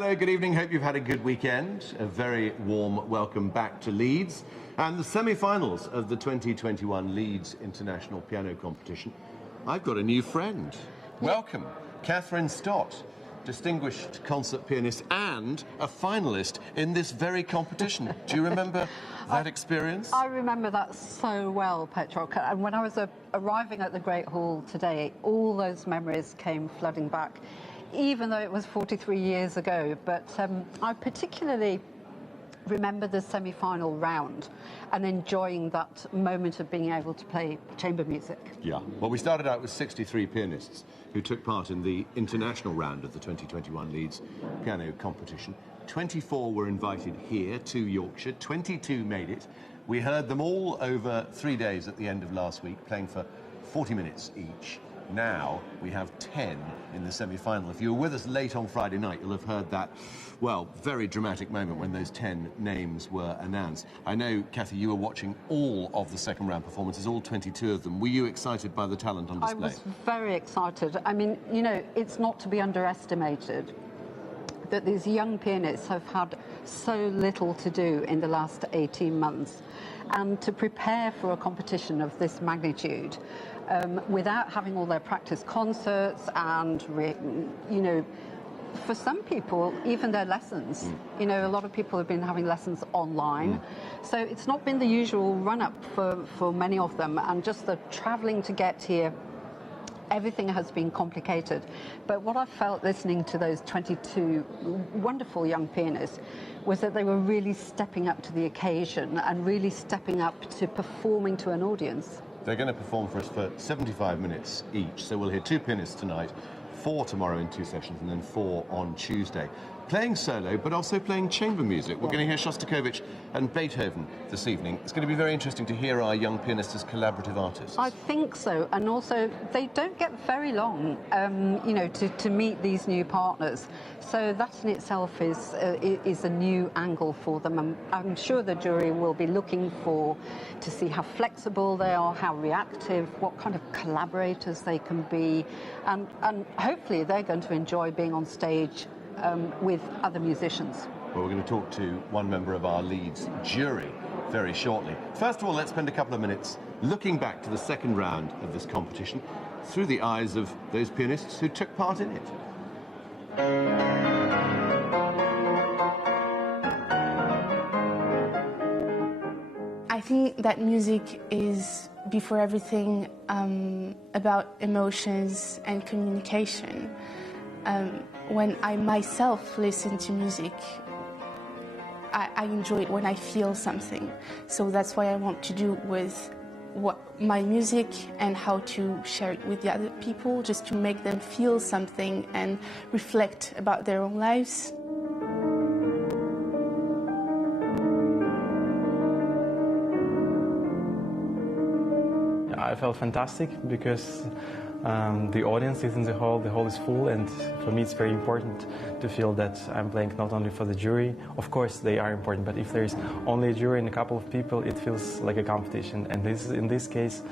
Hello, good evening. Hope you've had a good weekend. A very warm welcome back to Leeds and the semi-finals of the 2021 Leeds International Piano Competition. I've got a new friend. Welcome, Catherine Stott, distinguished concert pianist and a finalist in this very competition. Do you remember that experience? I remember that so well, Petrok. And when I was arriving at the Great Hall today, all those memories came flooding back, even though it was 43 years ago. But I particularly remember the semi-final round and enjoying that moment of being able to play chamber music. Yeah. Well, we started out with 63 pianists who took part in the international round of the 2021 Leeds Piano Competition. 24 were invited here to Yorkshire, 22 made it. We heard them all over 3 days at the end of last week, playing for 40 minutes each. Now we have 10 in the semi-final. If you were with us late on Friday night, you'll have heard that, well, very dramatic moment when those 10 names were announced. I know, Cathy, you were watching all of the second round performances, all 22 of them. Were you excited by the talent on display? I was very excited. I mean, you know, it's not to be underestimated that these young pianists have had so little to do in the last 18 months. And to prepare for a competition of this magnitude, without having all their practice concerts and, you know, for some people, even their lessons. You know, a lot of people have been having lessons online. So it's not been the usual run-up for many of them. And just the travelling to get here, everything has been complicated. But what I felt listening to those 22 wonderful young pianists was that they were really stepping up to the occasion and really stepping up to performing to an audience. They're going to perform for us for 75 minutes each, so we'll hear 2 pianists tonight, 4 tomorrow in 2 sessions, and then 4 on Tuesday. Playing solo, but also playing chamber music. We're going to hear Shostakovich and Beethoven this evening. It's going to be very interesting to hear our young pianists as collaborative artists. I think so, and also they don't get very long, you know, to meet these new partners. So that in itself is a new angle for them. And I'm sure the jury will be looking to see how flexible they are, how reactive, what kind of collaborators they can be, and hopefully they're going to enjoy being on stage with other musicians. Well, we're going to talk to one member of our Leeds jury very shortly. First of all, let's spend a couple of minutes looking back to the second round of this competition through the eyes of those pianists who took part in it. I think that music is, before everything, about emotions and communication. When I myself listen to music, I enjoy it when I feel something. So that's why I want to do with my music and how to share it with the other people, just to make them feel something and reflect about their own lives. I felt fantastic because the audience is in the hall is full, and for me it's very important to feel that I'm playing not only for the jury. Of course they are important, but if there's only a jury and a couple of people, it feels like a competition. And in this case,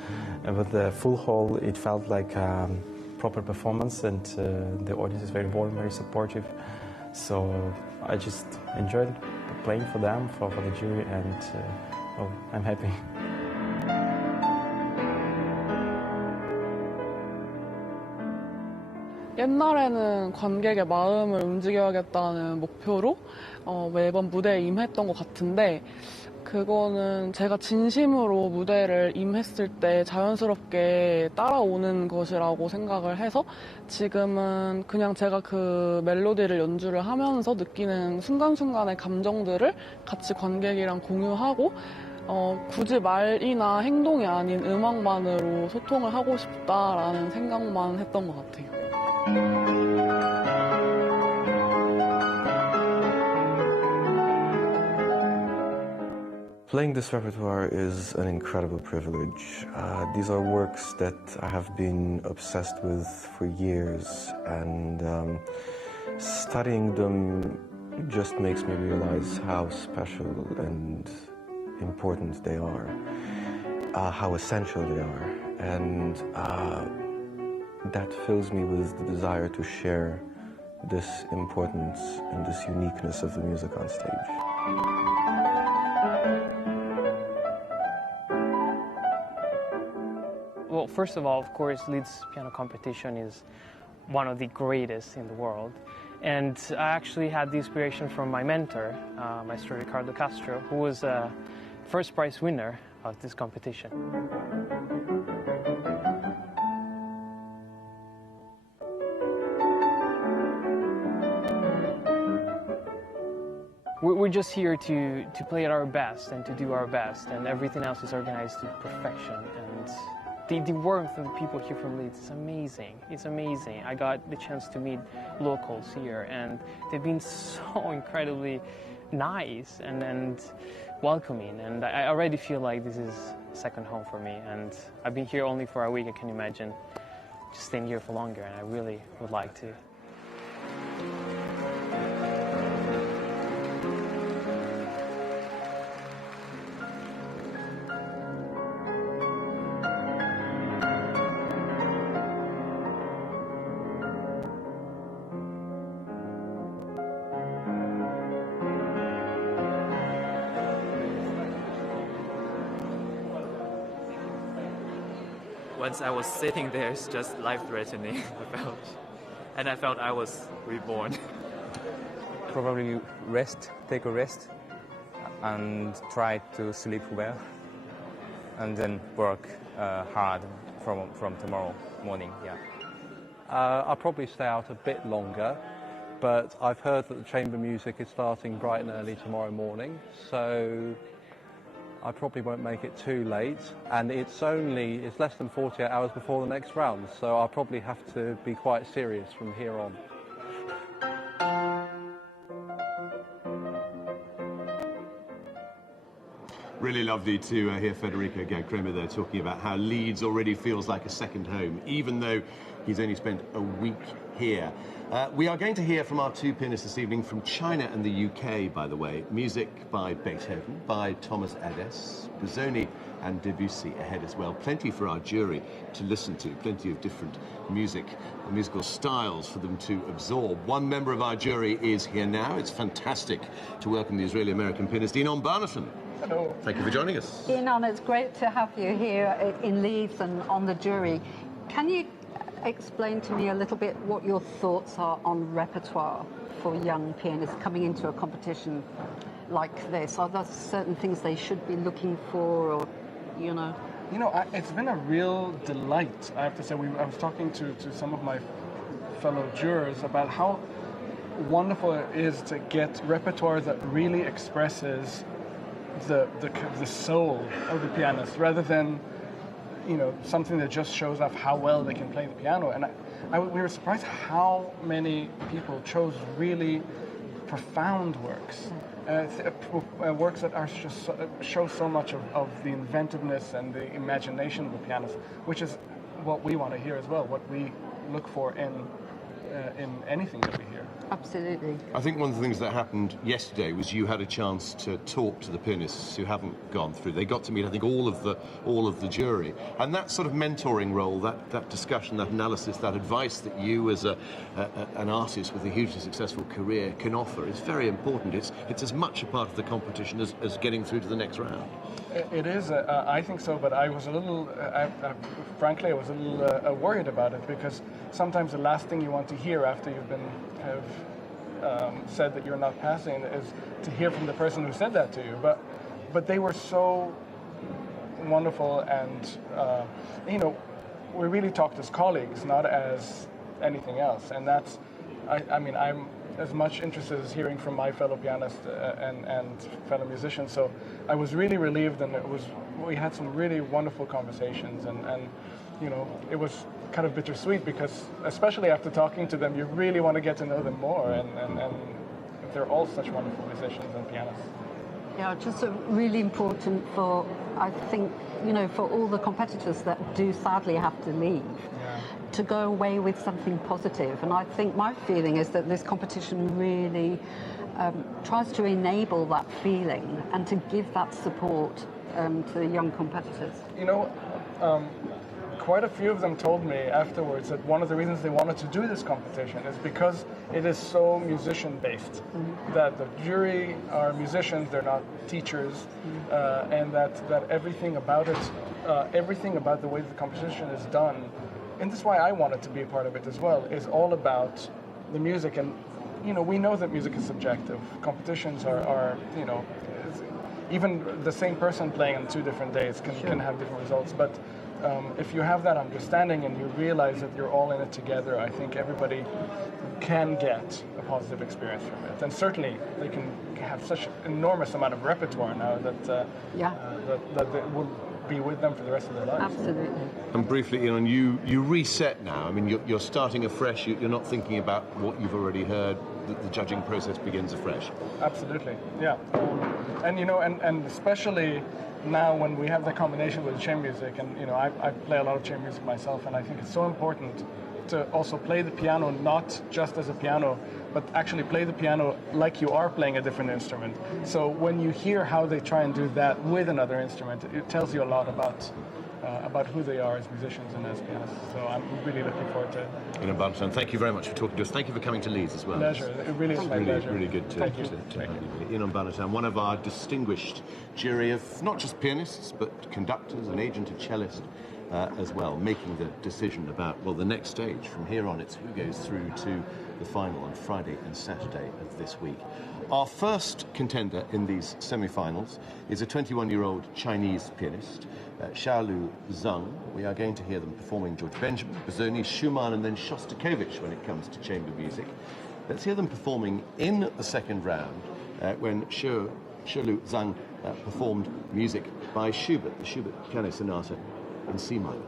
with the full hall, it felt like a proper performance, and the audience is very warm, very supportive. So I just enjoyed playing for them, for the jury, and well, I'm happy. 옛날에는 관객의 마음을 움직여야겠다는 목표로 매번 무대에 임했던 것 같은데, 그거는 제가 진심으로 무대를 임했을 때 자연스럽게 따라오는 것이라고 생각을 해서 지금은 그냥 제가 그 멜로디를 연주를 하면서 느끼는 순간순간의 감정들을 같이 관객이랑 공유하고 굳이 말이나 행동이 아닌 음악만으로 소통을 하고 싶다라는 생각만 했던 것 같아요. Playing this repertoire is an incredible privilege. These are works that I have been obsessed with for years, and studying them just makes me realize how special and important they are, how essential they are, and that fills me with the desire to share this importance and this uniqueness of the music on stage. Well, first of all, of course, Leeds Piano Competition is one of the greatest in the world. And I actually had the inspiration from my mentor, Maestro Ricardo Castro, who was a first prize winner of this competition. We're just here to play at our best and to do our best, and everything else is organized to perfection. And the warmth of the people here from Leeds is amazing. It's amazing. I got the chance to meet locals here, and they've been so incredibly nice and welcoming. And I already feel like this is second home for me. And I've been here only for a week. I can imagine just staying here for longer, and I really would like to. Once I was sitting there, it's just life-threatening, I felt I was reborn. Probably take a rest, and try to sleep well, and then work hard from tomorrow morning. Yeah. I'll probably stay out a bit longer, but I've heard that the chamber music is starting bright and early tomorrow morning, so I probably won't make it too late, and it's less than 48 hours before the next round, so I'll probably have to be quite serious from here on. Really lovely to hear Federico Gancrema there talking about how Leeds already feels like a second home, even though he's only spent a week here. We are going to hear from our two pianists this evening from China and the UK, by the way. Music by Beethoven, by Thomas Adès, Busoni and Debussy ahead as well. Plenty for our jury to listen to, plenty of different musical styles for them to absorb. One member of our jury is here now. It's fantastic to welcome the Israeli-American pianist Inon Barnatan. Hello. Thank you for joining us. Inon, it's great to have you here in Leeds and on the jury. Can you explain to me a little bit what your thoughts are on repertoire for young pianists coming into a competition like this? Are there certain things they should be looking for, or, you know? You know, it's been a real delight, I have to say. I was talking to some of my fellow jurors about how wonderful it is to get repertoire that really expresses the soul of the pianist, rather than, you know, something that just shows off how well they can play the piano. And we were surprised how many people chose really profound works, works that are just show so much of the inventiveness and the imagination of the pianist, which is what we want to hear as well, what we look for in anything that we hear. Absolutely. I think one of the things that happened yesterday was you had a chance to talk to the pianists who haven't gone through. They got to meet, I think, all of the jury, and that sort of mentoring role, that discussion, that analysis, that advice that you as an artist with a hugely successful career can offer is very important. It's as much a part of the competition as getting through to the next round. It is, I think so, but I was a little, frankly, I was a little worried about it, because sometimes the last thing you want to hear after you've been said that you're not passing is to hear from the person who said that to you. But they were so wonderful, and you know, we really talked as colleagues, not as anything else. And that's, I mean, I'm as much interested as hearing from my fellow pianists and fellow musicians. So I was really relieved, and we had some really wonderful conversations, and you know, it was kind of bittersweet, because especially after talking to them, you really want to get to know them more, and they're all such wonderful musicians and pianists. Yeah, just really important for, I think, you know, for all the competitors that do sadly have to leave, to go away with something positive. And I think my feeling is that this competition really tries to enable that feeling and to give that support to the young competitors. You know, quite a few of them told me afterwards that one of the reasons they wanted to do this competition is because it is so musician-based. That the jury are musicians, they're not teachers, and that everything about it, everything about the way the competition is done, and this is why I wanted to be a part of it as well, is all about the music. And we know that music is subjective. Competitions are even the same person playing on 2 different days can have different results. But if you have that understanding and you realize that you're all in it together, I think everybody can get a positive experience from it. And certainly they can have such enormous amount of repertoire now that that it will be with them for the rest of their lives. Absolutely. And briefly, you reset now. I mean, you're starting afresh. You're not thinking about what you've already heard. The judging process begins afresh. Absolutely, yeah. And especially now when we have the combination with chamber music, and I play a lot of chamber music myself, and I think it's so important to also play the piano not just as a piano, but actually play the piano like you are playing a different instrument. So when you hear how they try and do that with another instrument, it tells you a lot about who they are as musicians and as pianists. So I'm really looking forward to it. Ian Barnett, thank you very much for talking to us. Thank you for coming to Leeds as well. Pleasure. It really is my pleasure. Really good to have you. Ian Barnett, one of our distinguished jury of not just pianists, but conductors, an agent, a cellist as well, making the decision about, well, the next stage. From here on, it's who goes through to the final on Friday and Saturday of this week. Our first contender in these semi-finals is a 21-year-old Chinese pianist, Xiaolu Zhang. We are going to hear them performing George Benjamin, Busoni, Schumann, and then Shostakovich when it comes to chamber music. Let's hear them performing in the second round when Xiaolu Zhang performed music by Schubert, the Schubert Piano Sonata in C minor.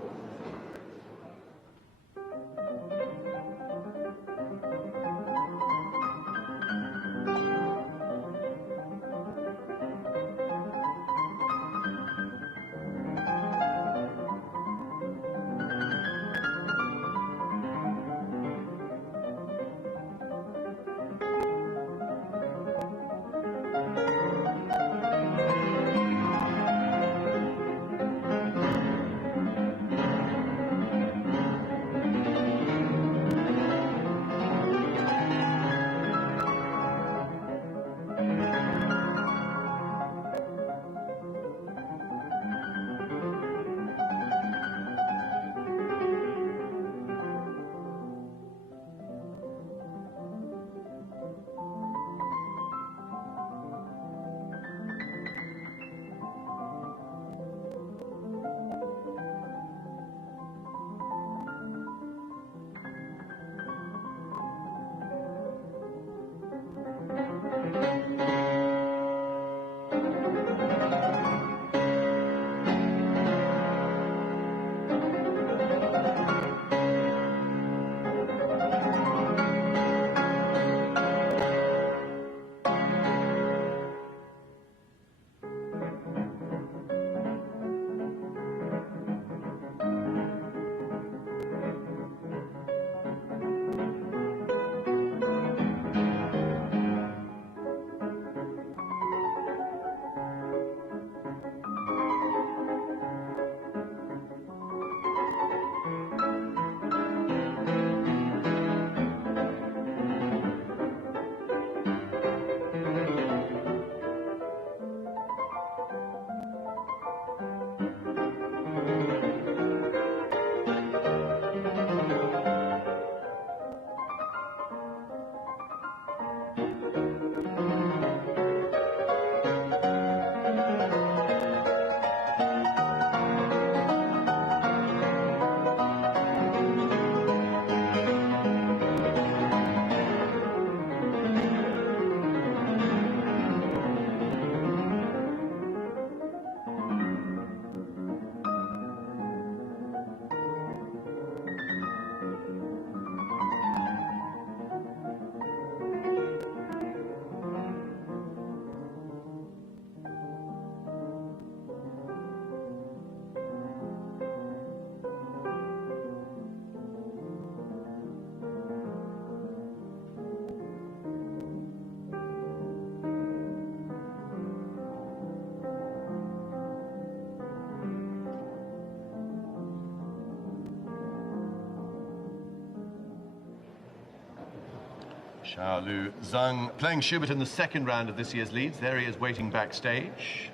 Xiaolu Zhang playing Schubert in the second round of this year's Leeds. There he is waiting backstage.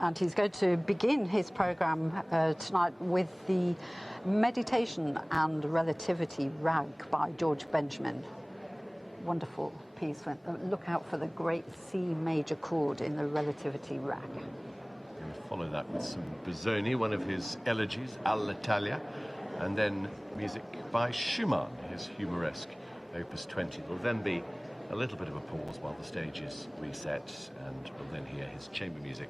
And he's going to begin his programme tonight with the Meditation and Relativity Rag by George Benjamin. Wonderful piece. Look out for the great C major chord in the Relativity Rag. Going to follow that with some Busoni, one of his elegies, All'Italia, and then music by Schumann, his humoresque Opus 20. There'll then be a little bit of a pause while the stage is reset, and we'll then hear his chamber music,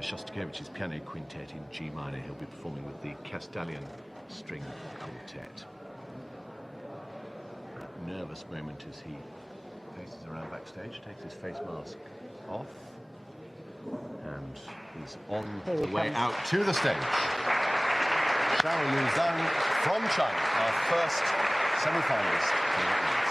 Shostakovich's Piano Quintet in G minor. He'll be performing with the Castalian String Quartet. Nervous moment as he paces around backstage, takes his face mask off, and he's on the way out to the stage. Xiaolu Zhang from China, our first semi-finalist in Leeds.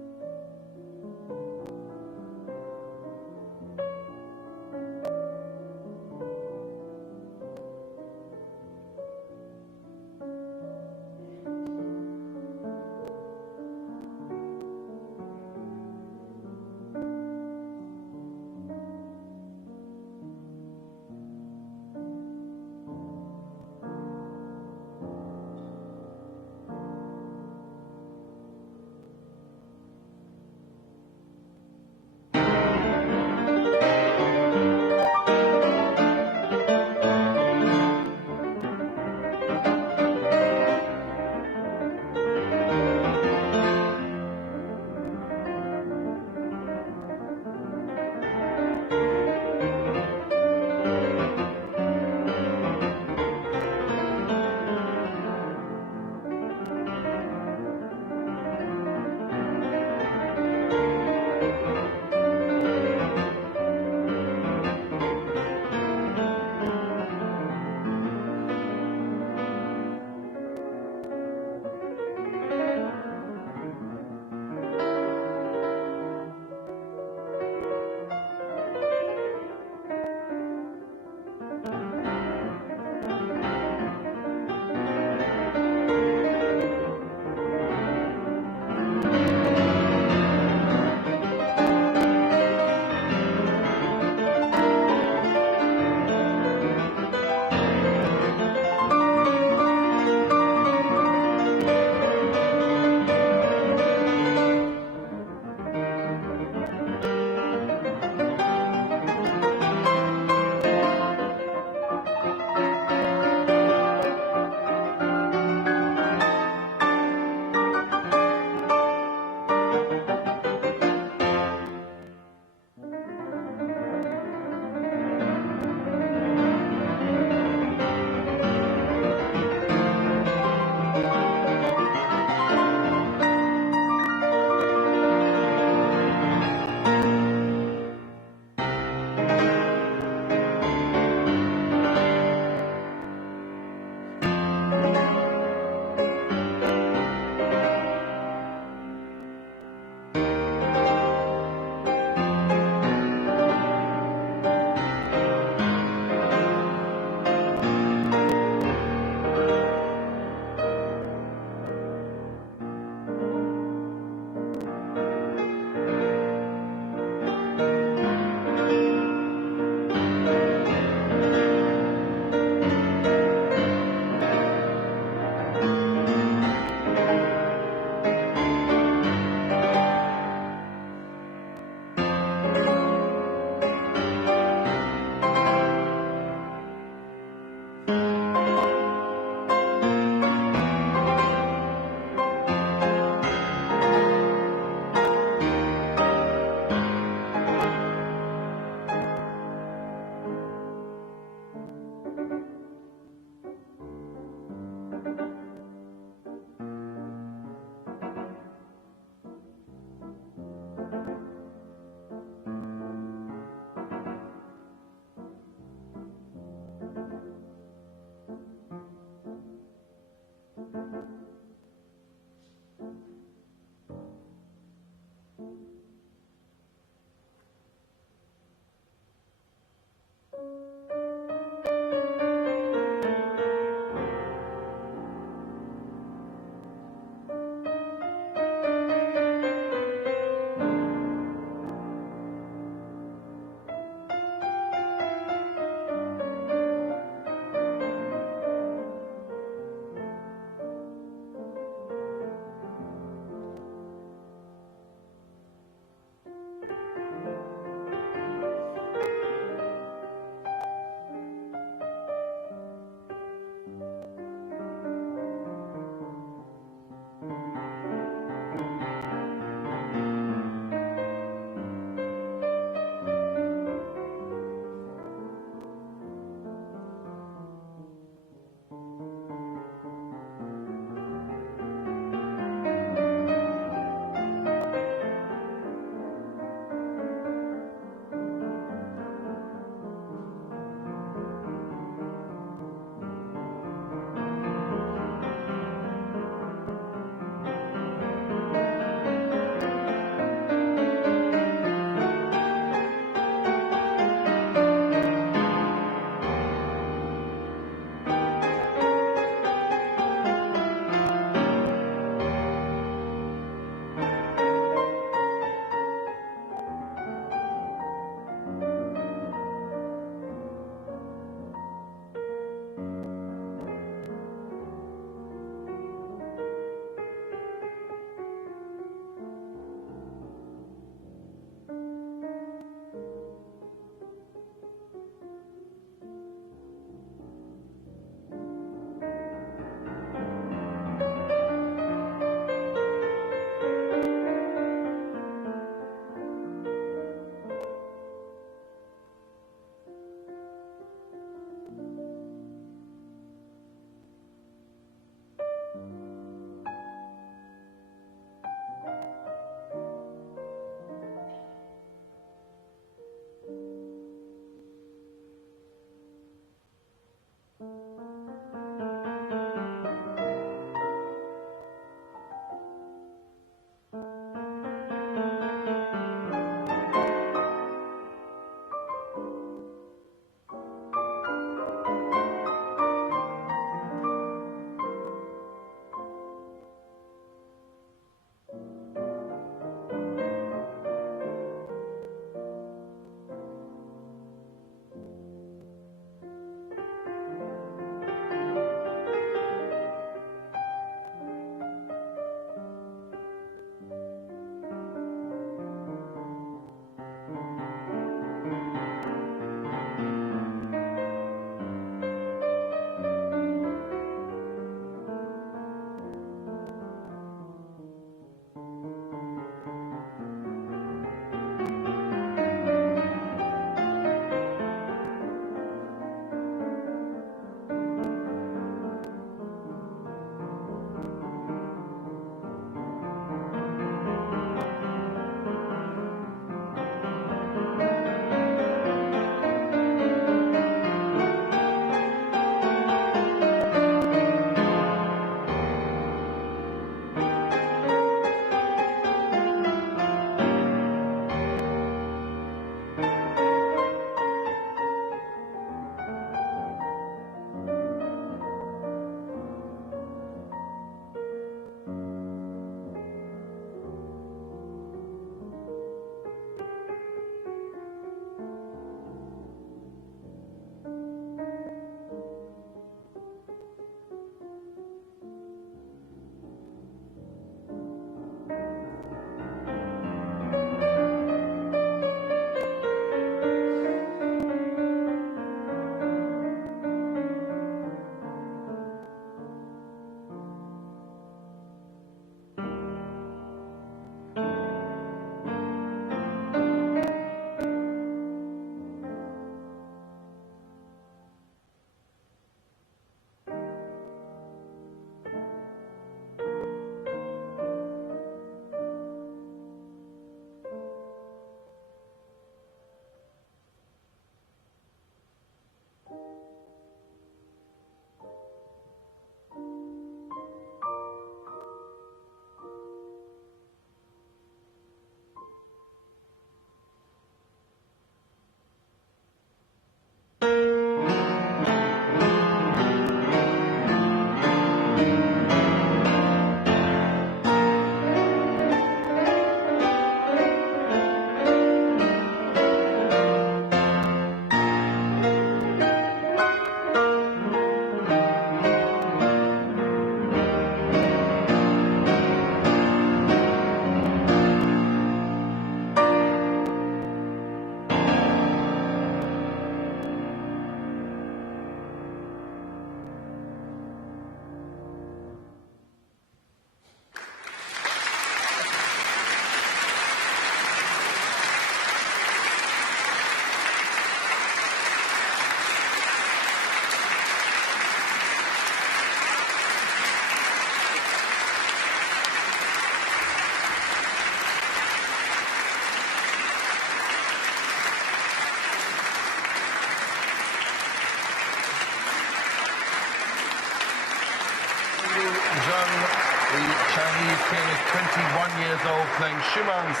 Chinese pianist, 21 years old, playing Schumann's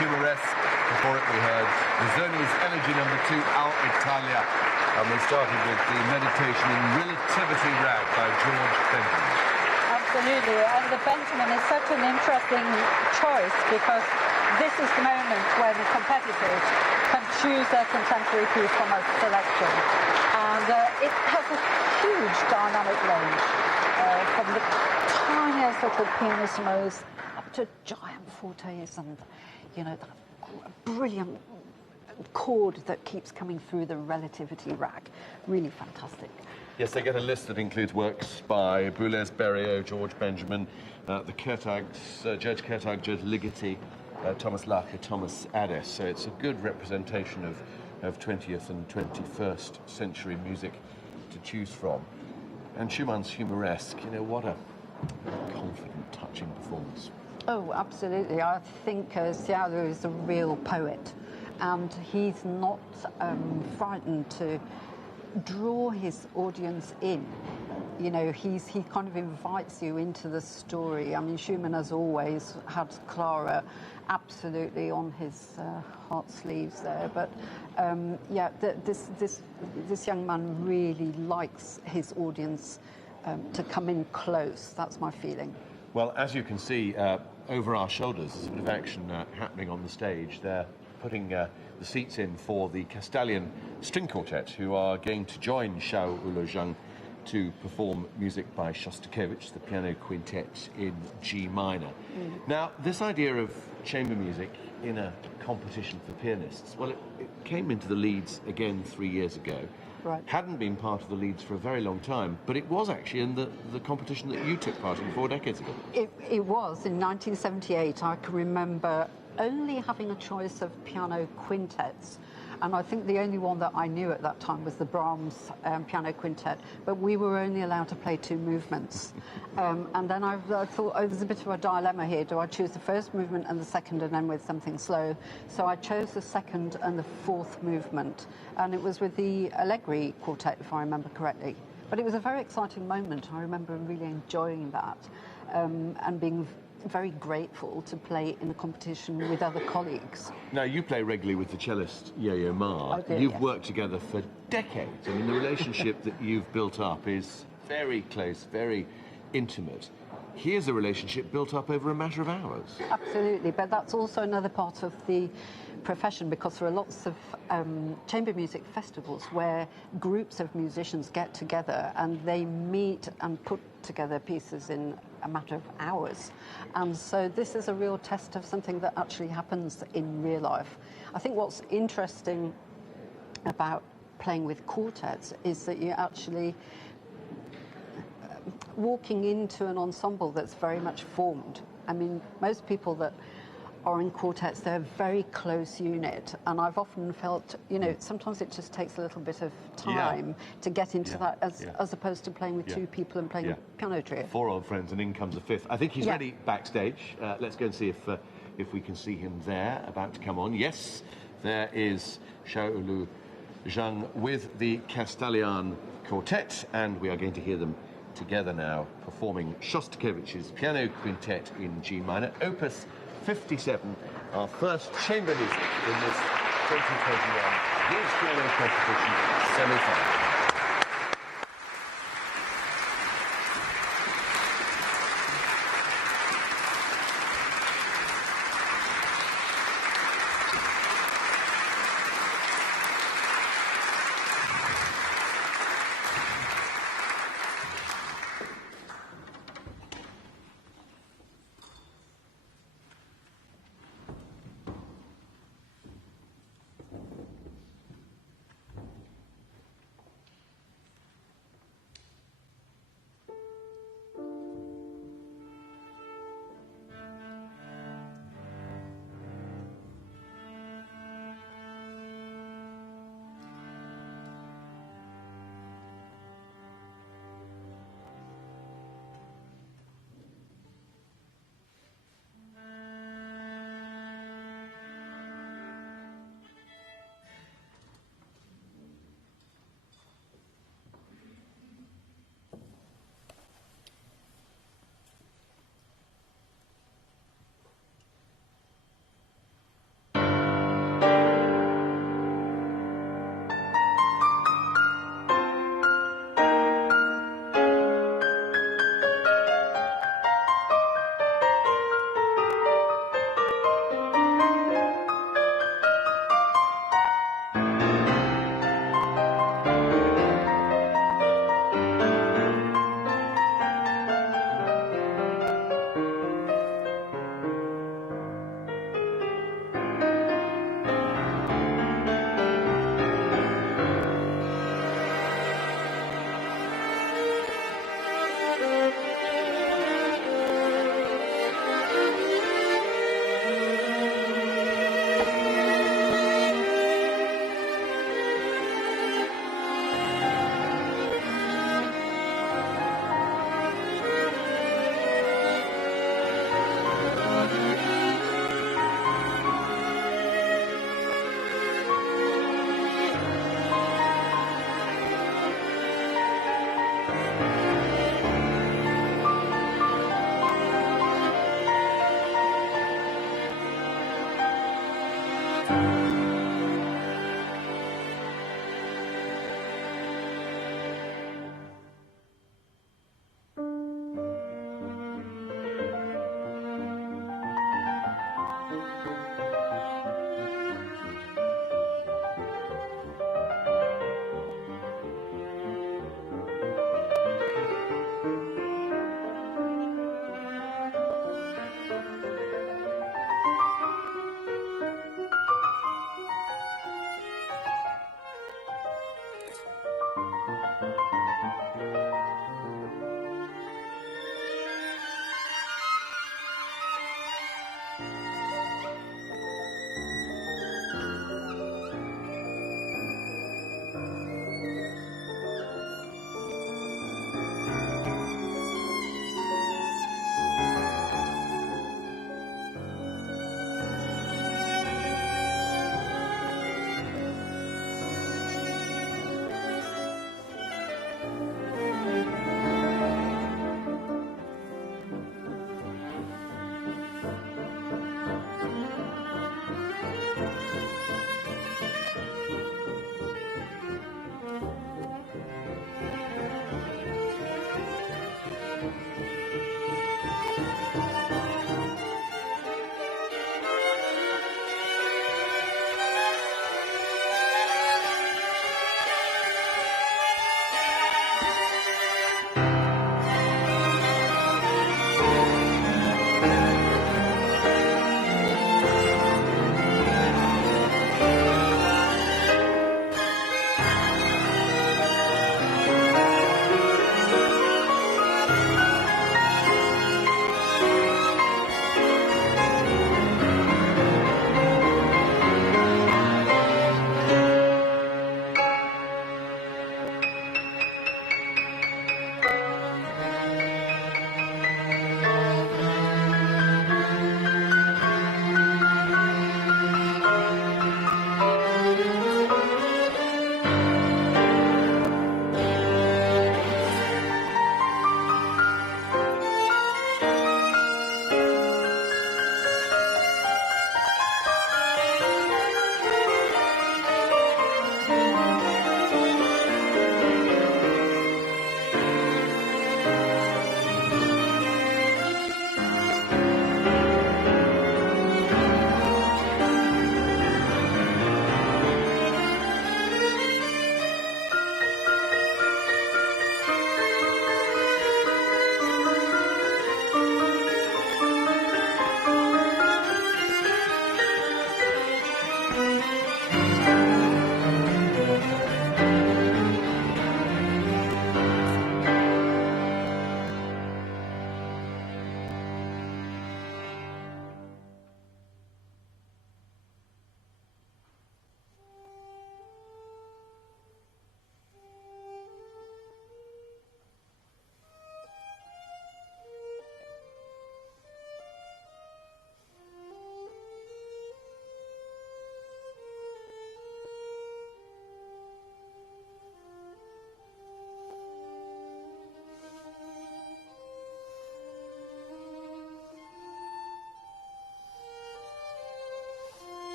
Humoresque. Before it we heard Rizzoni's Elegy No. 2, Al Italia. And we started with the Meditation in Relativity Rag by George Benjamin. Absolutely, and the Benjamin is such an interesting choice because this is the moment when competitors can choose their contemporary piece from a selection. And it has a huge dynamic range, from the tiniest little pianissimos up to giant fortes and, you know, that brilliant chord that keeps coming through the relativity rag. Really fantastic. Yes, they get a list that includes works by Boulez, Berriot, George Benjamin, the Kurtags, Judge Kurtag, Judge Ligeti, Thomas Lacher, Thomas Adès. So it's a good representation of 20th and 21st century music to choose from. And Schumann's Humoresque, you know, what a confident, touching performance. Oh, absolutely. I think Xiaolu is a real poet, and he's not frightened to draw his audience in. You know, he kind of invites you into the story. I mean, Schumann, as always, had Clara absolutely on his heart sleeves there. But yeah, this young man really likes his audience to come in close. That's my feeling. Well, as you can see, over our shoulders, there's a bit of action happening on the stage. They're putting the seats in for the Castalian String Quartet, who are going to join Xiao Ulozhang to perform music by Shostakovich, the piano quintet in G minor. Now, this idea of chamber music in a competition for pianists, well, it came into the Leeds again 3 years ago. Right. Hadn't been part of the Leeds for a very long time, but it was actually in the competition that you took part in 4 decades ago. It was in 1978. I can remember only having a choice of piano quintets, and I think the only one that I knew at that time was the Brahms piano quintet, but we were only allowed to play 2 movements. And then I thought, oh, there's a bit of a dilemma here. Do I choose the first movement and the second and then with something slow? So I chose the second and the fourth movement, and it was with the Allegri quartet, if I remember correctly. But it was a very exciting moment. I remember really enjoying that and being very grateful to play in a competition with other colleagues. Now, you play regularly with the cellist Yo-Yo Ma. I do, You've yes. worked together for decades. I mean, the relationship that you've built up is very close, very intimate. Here's a relationship built up over a matter of hours. Absolutely, but that's also another part of the profession, because there are lots of chamber music festivals where groups of musicians get together and they meet and put together pieces in a matter of hours. And so this is a real test of something that actually happens in real life. I think what's interesting about playing with quartets is that you're actually walking into an ensemble that's very much formed. I mean, most people that are in quartets, they're a very close unit, and I've often felt, you know, sometimes it just takes a little bit of time to get into that, as opposed to playing with 2 people and playing a piano trio. 4 old friends, and in comes a 5th. I think he's ready backstage. Let's go and see if we can see him there, about to come on. Yes, there is Xiao Ulu Zhang with the Castalian Quartet, and we are going to hear them together now, performing Shostakovich's Piano Quintet in G minor, Opus 57, our first chamber music in this 2021 Leeds Piano Competition semi-final.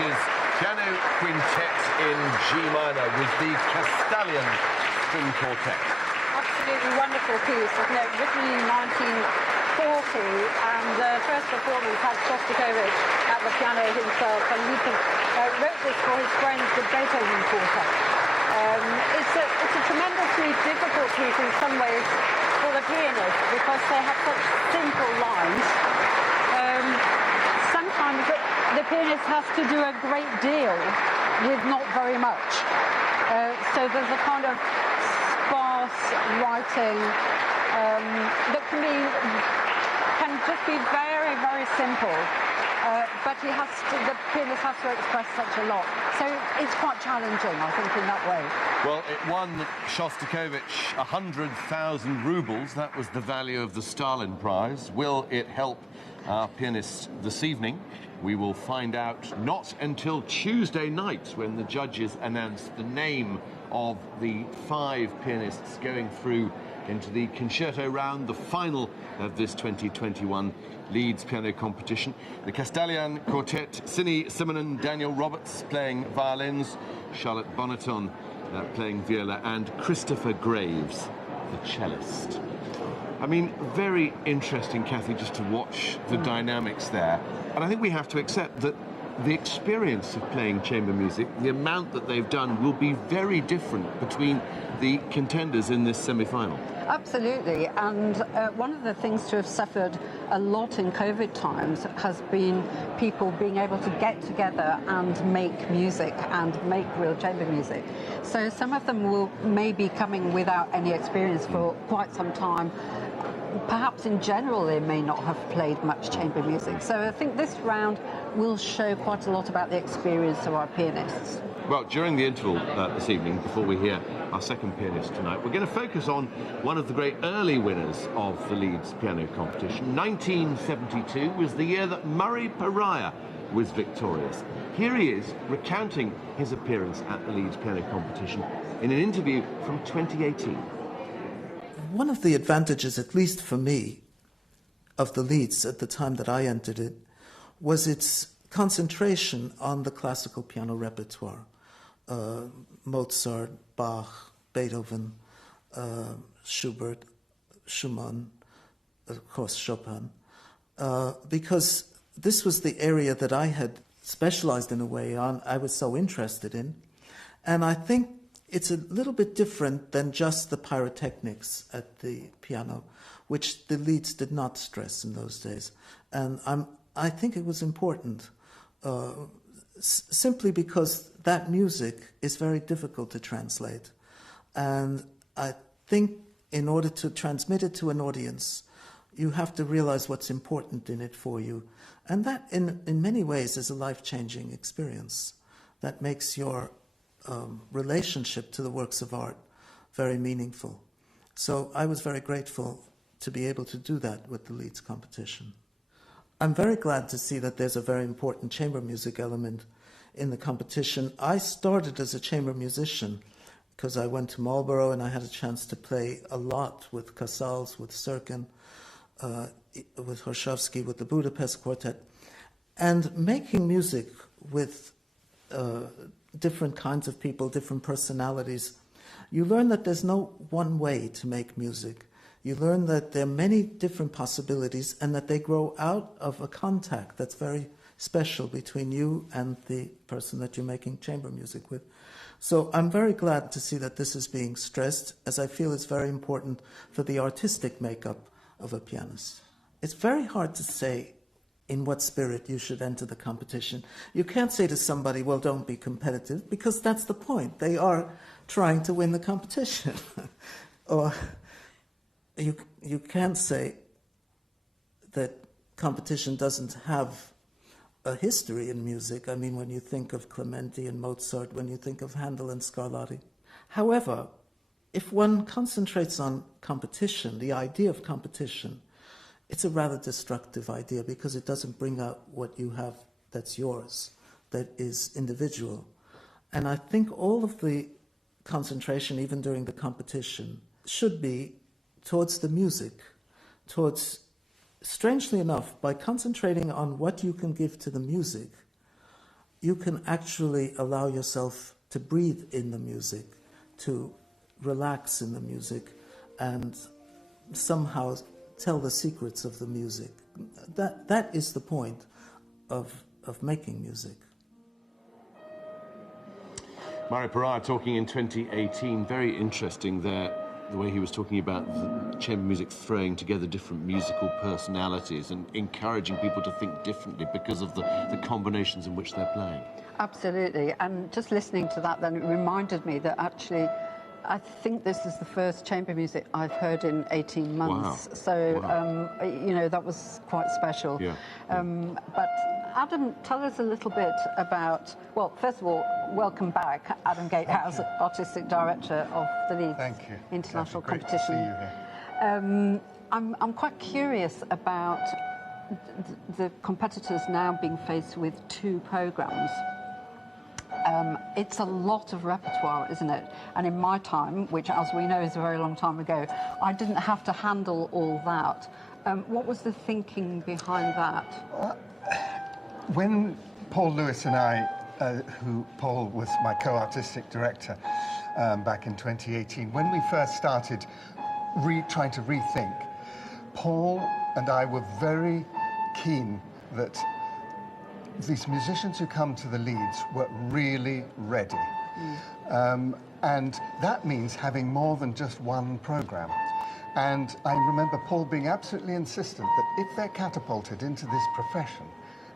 Kotet's piano quintet in G minor with the Castalian String Quartet. Absolutely wonderful piece, isn't it? Written in 1940, and the first performance had Shostakovich at the piano himself, and he wrote this for his friends, the Beethoven Quartet. It's a tremendously difficult piece in some ways for the pianist because they have such simple lines. Sometimes the pianist has to do a great deal with not very much. So there's a kind of sparse writing that can just be very, very simple. But the pianist has to express such a lot. So it's quite challenging, I think, in that way. Well, it won Shostakovich 100,000 rubles. That was the value of the Stalin Prize. Will it help our pianists this evening? We will find out not until Tuesday night when the judges announce the name of the 5 pianists going through into the concerto round, the final of this 2021 Leeds Piano Competition. The Castalian Quartet, Cindy Simonon, Daniel Roberts playing violins, Charlotte Bonneton playing viola, and Christopher Graves, the cellist. I mean, very interesting, Kathy, just to watch the dynamics there. And I think we have to accept that the experience of playing chamber music, the amount that they've done, will be very different between the contenders in this semi-final. Absolutely, and one of the things to have suffered a lot in COVID times has been people being able to get together and make music and make real chamber music. So some of them may be coming without any experience for quite some time. Perhaps in general they may not have played much chamber music. So I think this round will show quite a lot about the experience of our pianists. Well, during the interval this evening, before we hear our second pianist tonight, we're going to focus on one of the great early winners of the Leeds Piano Competition. 1972 was the year that Murray Pariah was victorious. Here he is recounting his appearance at the Leeds Piano Competition in an interview from 2018. One of the advantages, at least for me, of the Leeds at the time that I entered it was its concentration on the classical piano repertoire. Mozart, Bach, Beethoven, Schubert, Schumann, of course Chopin, because this was the area that I had specialized in a way on, I was so interested in. And I think it's a little bit different than just the pyrotechnics at the piano, which the Leeds did not stress in those days. And I think it was important, simply because that music is very difficult to translate. And I think in order to transmit it to an audience, you have to realize what's important in it for you. And that, in many ways, is a life-changing experience that makes your relationship to the works of art very meaningful. So I was very grateful to be able to do that with the Leeds competition. I'm very glad to see that there's a very important chamber music element in the competition. I started as a chamber musician because I went to Marlborough and I had a chance to play a lot with Casals, with Serkin, with Horshovsky, with the Budapest Quartet, and making music with different kinds of people, different personalities. You learn that there's no one way to make music. You learn that there are many different possibilities and that they grow out of a contact that's very special between you and the person that you're making chamber music with. So I'm very glad to see that this is being stressed, as I feel it's very important for the artistic makeup of a pianist. It's very hard to say in what spirit you should enter the competition. You can't say to somebody, well, don't be competitive, because that's the point. They are trying to win the competition. Or you can't say that competition doesn't have a history in music. I mean, when you think of Clementi and Mozart, when you think of Handel and Scarlatti. However, if one concentrates on competition, the idea of competition, it's a rather destructive idea because it doesn't bring out what you have that's yours, that is individual. And I think all of the concentration, even during the competition, should be towards the music, towards, strangely enough, by concentrating on what you can give to the music, you can actually allow yourself to breathe in the music, to relax in the music, and somehow tell the secrets of the music. That is the point of making music. Mario Pariah talking in 2018, very interesting there, the way he was talking about the chamber music throwing together different musical personalities and encouraging people to think differently because of the combinations in which they're playing. Absolutely, and just listening to that then, it reminded me that actually I think this is the first chamber music I've heard in 18 months. Wow. So, Wow. you know, that was quite special. Yeah. But Adam, tell us a little bit about, well, first of all, welcome back, Adam Gatehouse, Artistic Director of the Leeds International Competition. Great to see you here. I'm quite curious about the competitors now being faced with 2 programmes. It's a lot of repertoire, isn't it? And in my time, which as we know is a very long time ago, I didn't have to handle all that. What was the thinking behind that? When Paul Lewis and I, Paul was my co-artistic director back in 2018, when we first started trying to rethink, Paul and I were very keen that these musicians who come to the Leeds were really ready. And that means having more than just one programme. And I remember Paul being absolutely insistent that if they're catapulted into this profession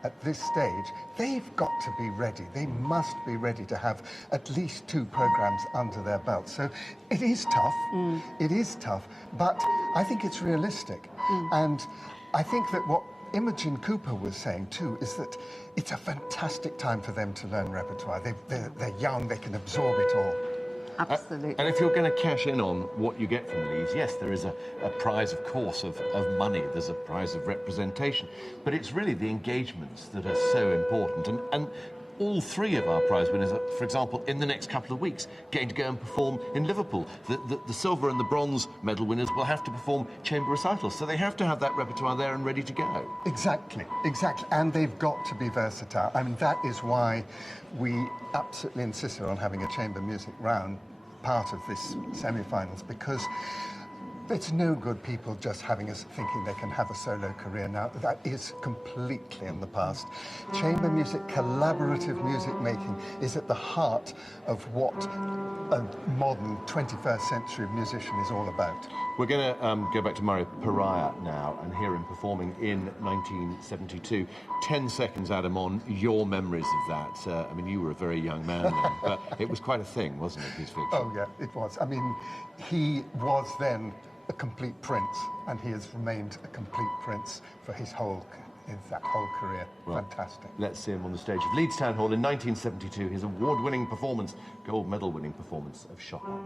at this stage, they've got to be ready. They must be ready to have at least 2 programmes under their belt. So it is tough. It is tough, but I think it's realistic. And I think that what Imogen Cooper was saying too is that it's a fantastic time for them to learn repertoire. They're young, they can absorb it all. Absolutely. And if you're going to cash in on what you get from Leeds, yes, there is a prize, of course, of money. There's a prize of representation. But it's really the engagements that are so important. And all 3 of our prize winners are, for example, in the next couple of weeks, going to go and perform in Liverpool. The silver and the bronze medal winners will have to perform chamber recitals, so they have to have that repertoire there and ready to go. Exactly, exactly. And they've got to be versatile. I mean, that is why we absolutely insisted on having a chamber music round part of this semi-finals, because it's no good people just having us thinking they can have a solo career now. That is completely in the past. Chamber music, collaborative music making is at the heart of what a modern 21st century musician is all about. We're going to go back to Mario Pariah now and hear him performing in 1972. 10 seconds, Adam, on your memories of that. I mean, you were a very young man then, but it was quite a thing, wasn't it, his fiction? Oh, yeah, it was. I mean, he was then a complete prince, and he has remained a complete prince for his whole career. Well, fantastic. Let's see him on the stage of Leeds Town Hall in 1972, his award-winning performance, gold medal-winning performance of Chopin.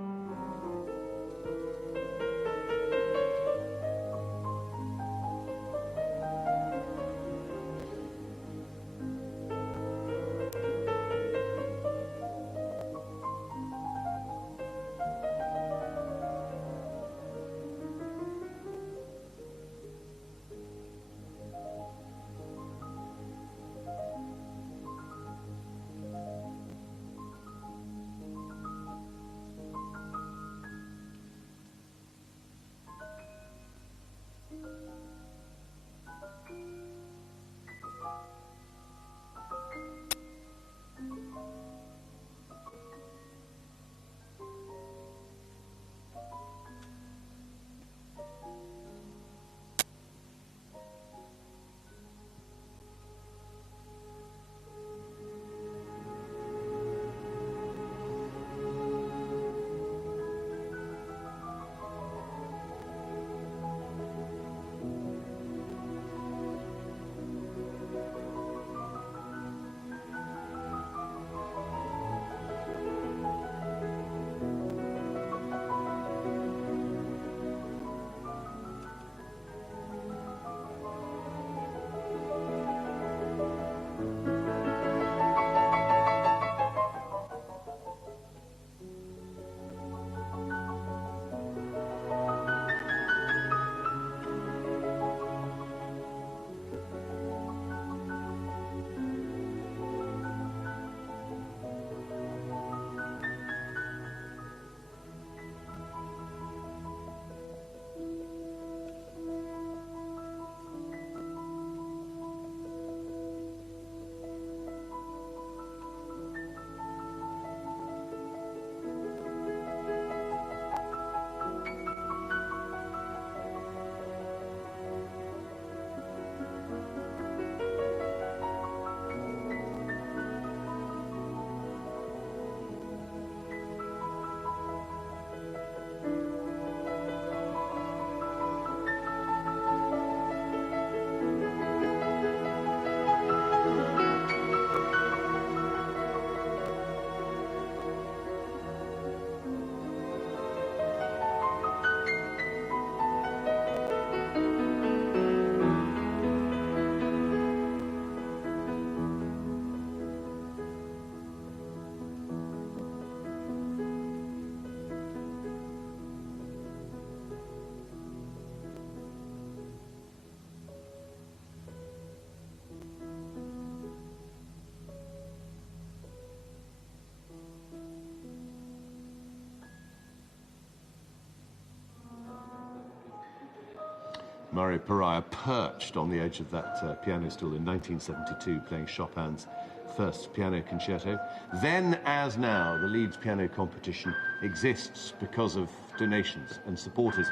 Mario Pariah perched on the edge of that piano stool in 1972 playing Chopin's first piano concerto. Then, as now, the Leeds Piano Competition exists because of donations and supporters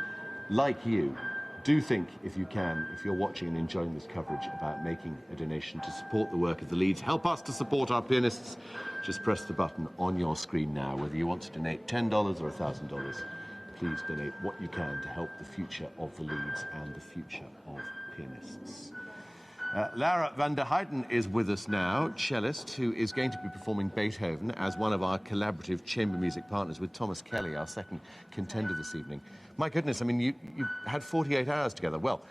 like you. Do think, if you can, if you're watching and enjoying this coverage, about making a donation to support the work of the Leeds. Help us to support our pianists. Just press the button on your screen now, whether you want to donate $10 or $1,000. Please donate what you can to help the future of the Leeds and the future of pianists. Laura van der Heijden is with us now, cellist, who is going to be performing Beethoven as one of our collaborative chamber music partners with Thomas Kelly, our second contender this evening. My goodness, I mean, you had 48 hours together. Well,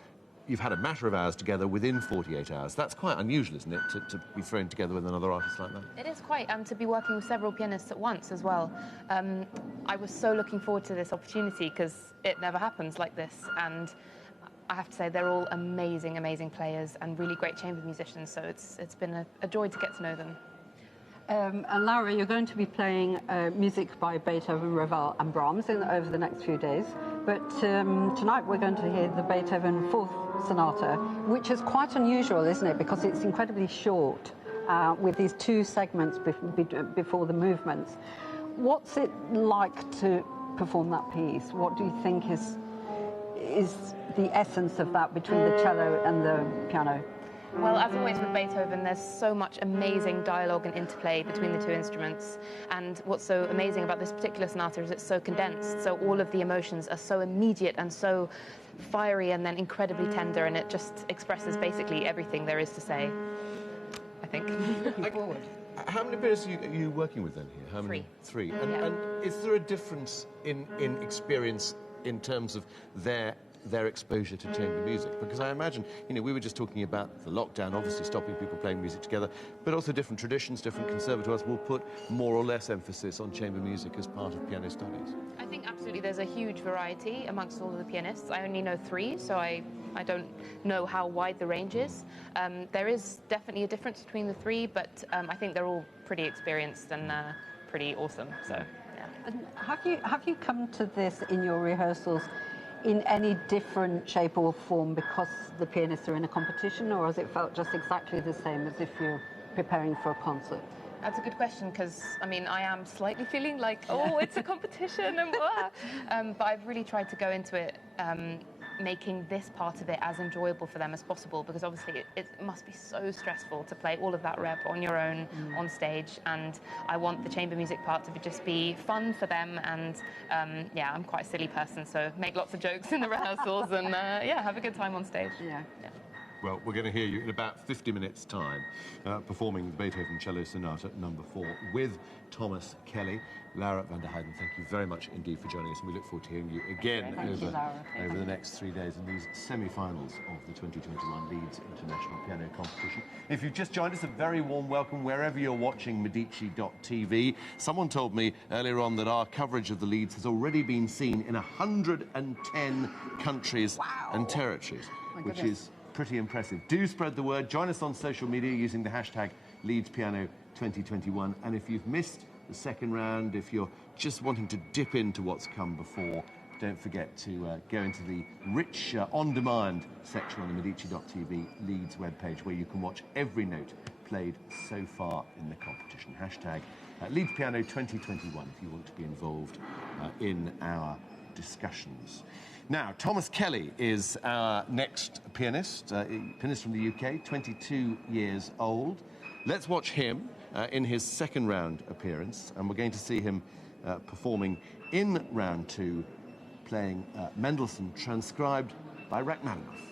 you've had a matter of hours together within 48 hours. That's quite unusual, isn't it, to be thrown together with another artist like that? It is quite, to be working with several pianists at once as well. I was so looking forward to this opportunity because it never happens like this, and I have to say they're all amazing, amazing players and really great chamber musicians, so it's been a joy to get to know them. And Laura, you're going to be playing music by Beethoven, Ravel and Brahms over the next few days. But tonight we're going to hear the Beethoven Fourth Sonata, which is quite unusual, isn't it? Because it's incredibly short, with these two segments before the movements. What's it like to perform that piece? What do you think is the essence of that between the cello and the piano? Well, as always with Beethoven, there's so much amazing dialogue and interplay between the two instruments. And what's so amazing about this particular sonata is it's so condensed, so all of the emotions are so immediate and so fiery and then incredibly tender, and it just expresses basically everything there is to say, I think. How many pianists are you working with then here? How many? Three. And is there a difference in experience in terms of their exposure to chamber music? Because I imagine, you know, we were just talking about the lockdown, obviously stopping people playing music together, but also different traditions, different conservatoires will put more or less emphasis on chamber music as part of piano studies. I think absolutely there's a huge variety amongst all of the pianists. I only know three, so I don't know how wide the range is. There is definitely a difference between the three, but I think they're all pretty experienced and pretty awesome, so yeah. And have you come to this in your rehearsals in any different shape or form because the pianists are in a competition, or has it felt just exactly the same as if you're preparing for a concert? That's a good question, because, I mean, I am slightly feeling like, oh, it's a competition, and blah. But I've really tried to go into it making this part of it as enjoyable for them as possible, because obviously it must be so stressful to play all of that rep on your own on stage, and I want the chamber music part to just be fun for them, and yeah, I'm quite a silly person, so make lots of jokes in the rehearsals and yeah, have a good time on stage. Yeah. Well, we're going to hear you in about 50 minutes' time performing the Beethoven Cello Sonata No. 4 with Thomas Kelly. Laura van der Heijden, thank you very much indeed for joining us, and we look forward to hearing you again over the next 3 days in these semi-finals of the 2021 Leeds International Piano Competition. If you've just joined us, a very warm welcome wherever you're watching medici.tv. Someone told me earlier on that our coverage of the Leeds has already been seen in 110 countries and territories, which is pretty impressive. Do spread the word. Join us on social media using the hashtag LeedsPiano2021. And if you've missed the second round, if you're just wanting to dip into what's come before, don't forget to go into the rich on-demand section on the medici.tv Leeds webpage, where you can watch every note played so far in the competition. Hashtag LeedsPiano2021 if you want to be involved in our discussions. Now, Thomas Kelly is our next pianist, pianist from the UK, 22 years old. Let's watch him in his second round appearance, and we're going to see him performing in round 2, playing Mendelssohn, transcribed by Rachmaninoff.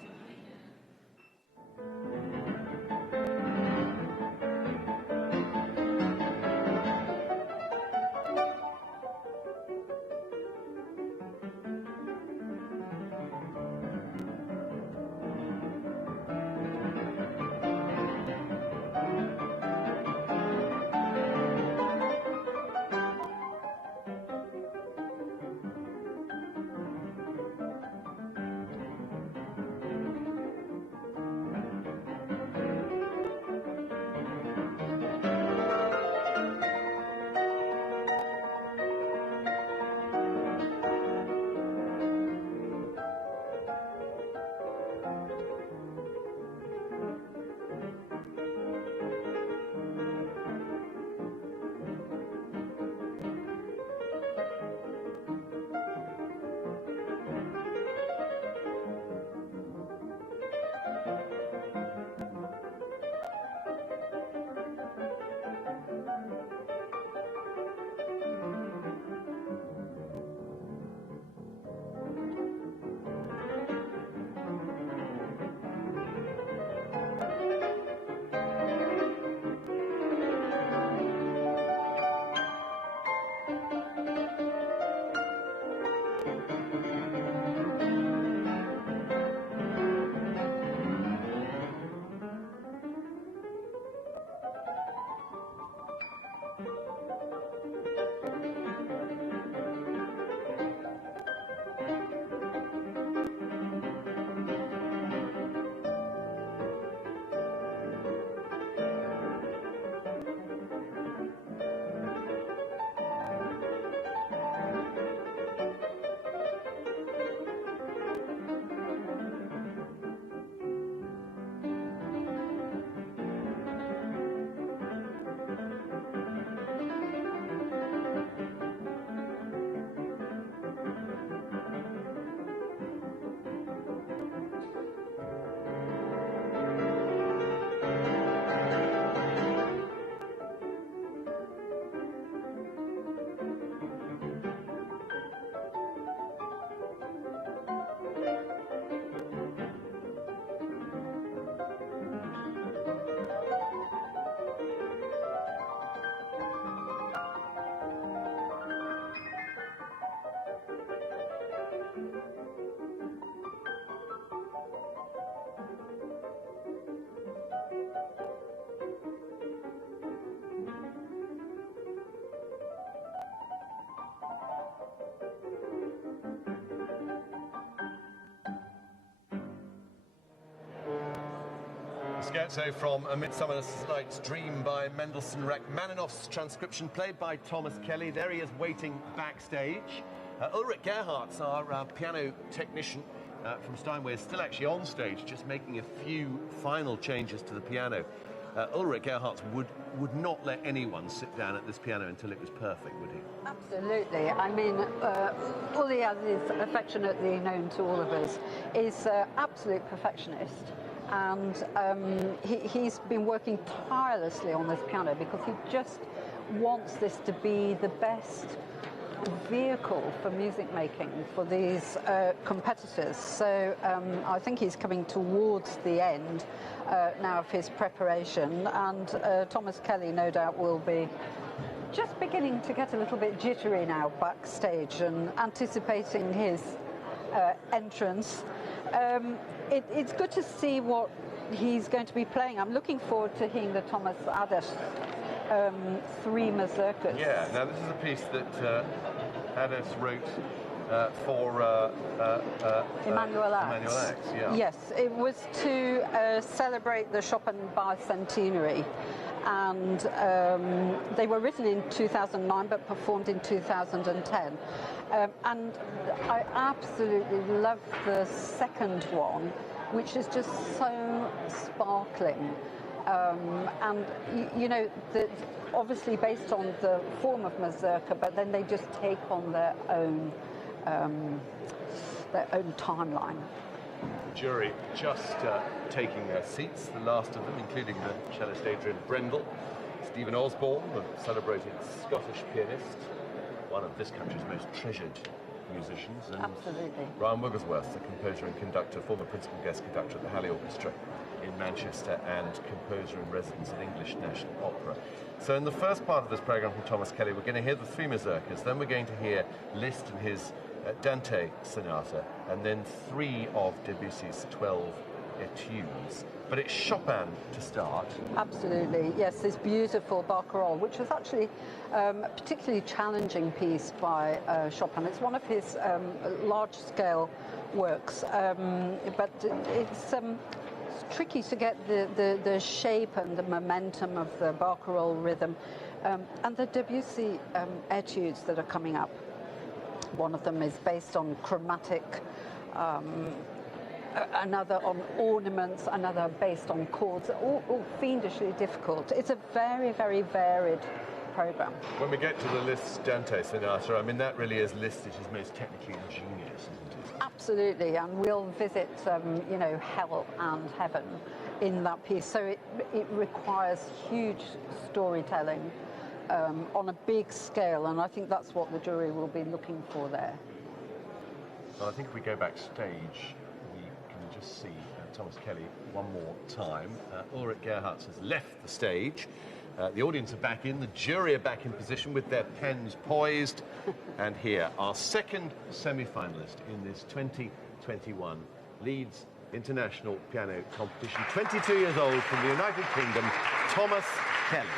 Scherzo from A Midsummer's Night's Dream by Mendelssohn Rachmaninoff's transcription, played by Thomas Kelly. There he is waiting backstage. Ulrich Gerhardt's our piano technician from Steinway is still actually on stage, just making a few final changes to the piano. Ulrich Gerhardt would not let anyone sit down at this piano until it was perfect, would he? Absolutely. I mean, Uli, as is affectionately known to all of us, is an absolute perfectionist. And he's been working tirelessly on this piano because he just wants this to be the best vehicle for music making for these competitors. So I think he's coming towards the end now of his preparation, and Thomas Kelly no doubt will be just beginning to get a little bit jittery now backstage and anticipating his entrance. It's good to see what he's going to be playing. I'm looking forward to hearing the Thomas Adès 3 mazurkas. Yeah, now this is a piece that Adès wrote for Emmanuel Ax. Yeah. Yes, it was to celebrate the Chopin bicentenary, and they were written in 2009 but performed in 2010. And I absolutely love the second one, which is just so sparkling. And you know, obviously based on the form of mazurka, but then they just take on their own timeline. The jury just taking their seats, the last of them, including the cellist Adrian Brendel, Stephen Osborne, the celebrated Scottish pianist, one of this country's most treasured musicians, and absolutely. Ryan Wigglesworth, the composer and conductor, former principal guest conductor at the Halley Orchestra in Manchester and composer in residence at English National Opera. So in the first part of this programme from Thomas Kelly, we're going to hear the 3 mazurkas, then we're going to hear Liszt and his Dante Sonata, and then 3 of Debussy's 12 etudes. But it's Chopin to start. Absolutely, yes, this beautiful barcarolle, which was actually a particularly challenging piece by Chopin. It's one of his large-scale works, but it's tricky to get the shape and the momentum of the barcarolle rhythm. And the Debussy etudes that are coming up, one of them is based on chromatic, another on ornaments, another based on chords, all fiendishly difficult. It's a very, very varied program. When we get to the Liszt Dante Sonata, I mean, that really is Liszt at his most technically ingenious, isn't it? Absolutely, and we'll visit, you know, hell and heaven in that piece. So it requires huge storytelling on a big scale, and I think that's what the jury will be looking for there. Well, I think if we go backstage, we can just see Thomas Kelly one more time. Ulrich Gerhardt has left the stage. The audience are back in, the jury are back in position with their pens poised. And here, our second semi-finalist in this 2021 Leeds International Piano Competition. 22 years old, from the United Kingdom, Thomas Kelly.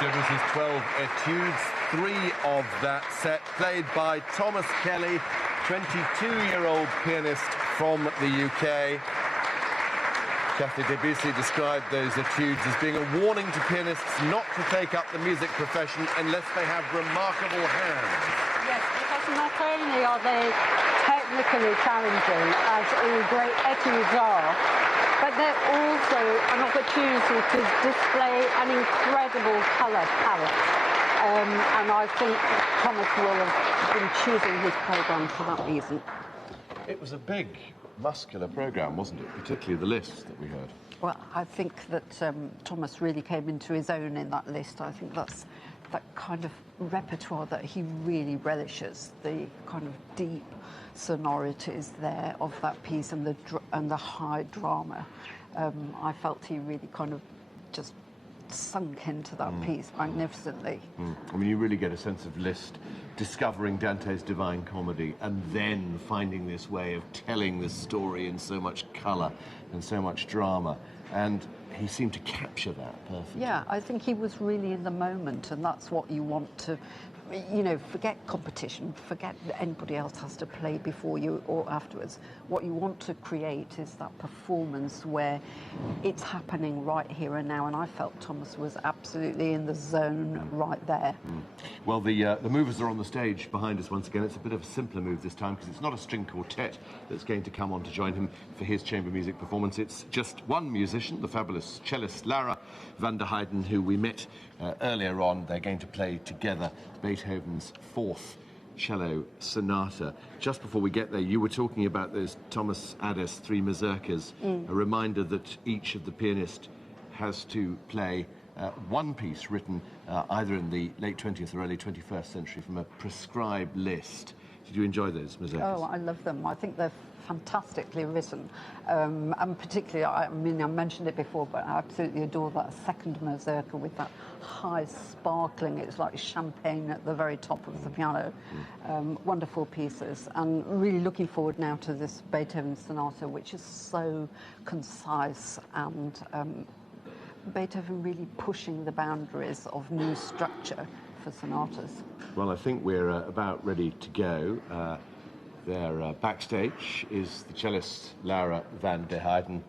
Debussy's 12 Etudes, 3 of that set played by Thomas Kelly, 22-year-old pianist from the UK. Kathy Debussy described those etudes as being a warning to pianists not to take up the music profession unless they have remarkable hands. Yes, because not only are they technically challenging, as all great etudes are, but they're also an opportunity to display an incredible colour palette. And I think Thomas will have been choosing his programme for that reason. It was a big, muscular programme, wasn't it? Particularly the list that we heard. Well, I think that Thomas really came into his own in that list. I think that's that kind of repertoire that he really relishes, the kind of deep sonorities there of that piece and the high drama. I felt he really kind of just sunk into that piece magnificently. I mean, you really get a sense of Liszt discovering Dante's Divine Comedy and then finding this way of telling this story in so much colour and so much drama. And he seemed to capture that perfectly. Yeah, I think he was really in the moment, and that's what you want to, you know, forget competition, forget that anybody else has to play before you or afterwards. What you want to create is that performance where it's happening right here and now, and I felt Thomas was absolutely in the zone right there. Well, the movers are on the stage behind us once again. It's a bit of a simpler move this time because it's not a string quartet that's going to come on to join him for his chamber music performance. It's just one musician, the fabulous cellist Lara van der Heyden, who we met earlier on. They're going to play together Beethoven's 4th cello sonata. Just before we get there, you were talking about those Thomas Adès 3 mazurkas, a reminder that each of the pianists has to play one piece written either in the late 20th or early 21st century from a prescribed list. Did you enjoy those mazurkas? Oh, I love them. I think they're fantastically written. And particularly, I mean, I mentioned it before, but I absolutely adore that second mazurka with that high sparkling, it's like champagne at the very top of the piano. Wonderful pieces. And really looking forward now to this Beethoven sonata, which is so concise and Beethoven really pushing the boundaries of new structure for sonatas. Well, I think we're about ready to go. There backstage is the cellist Lara van der Heyden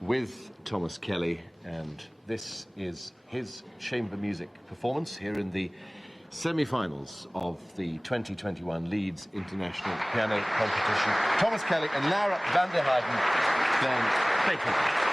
with Thomas Kelly, and this is his chamber music performance here in the semi-finals of the 2021 Leeds International Piano Competition. Thomas Kelly and Lara van der Heyden playing Beethoven.